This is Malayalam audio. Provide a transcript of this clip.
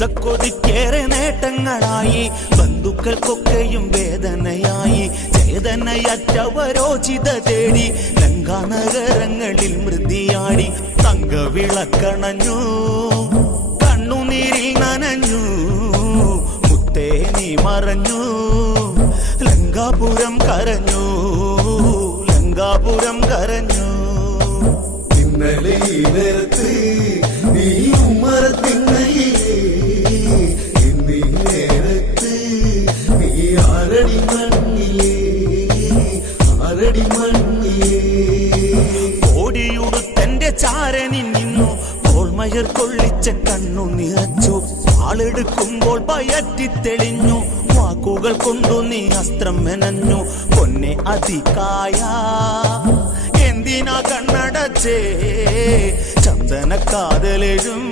യുദ്ധക്കൊതിക്കേറെ നേട്ടങ്ങളായി, ബന്ധുക്കൾക്കൊക്കെയും വേദനയായി. ചേതനയറ്റവരോചിത തേടി ലങ്കാനഗരങ്ങളിൽ മൃതിയാടി. തങ്കവിളക്കണഞ്ഞു, കണ്ണുനീരിൽ നനഞ്ഞു, മുത്തേ നീ മറഞ്ഞു, ലങ്കാപുരം കരഞ്ഞു, ലങ്കാപുരം കരഞ്ഞു. ഇന്നലെ ഈ നേരത്ത് നീ ഉമ്മറത്തിന്നയിലേ, ഇന്നീ നേരത്ത് നീ ആരടി മണ്ണിലേ, ആരടി മണ്ണിലേ. ഓടിയുടുത്തന്റെ ചാരനിൽ നിന്നു ഓൾമയർ കൊള്ളിച്ച കണ്ണു നിറച്ചു. ആളെടുക്കുമ്പോൾ പയറ്റിത്തെളിഞ്ഞു, വാക്കുകൾ കൊണ്ടു നീ അസ്ത്രം മെനഞ്ഞു. പൊന്നെ അതികായ എന്തിനാ കണ്ണടച്ചേ, ചന്ദന കാതലെഴും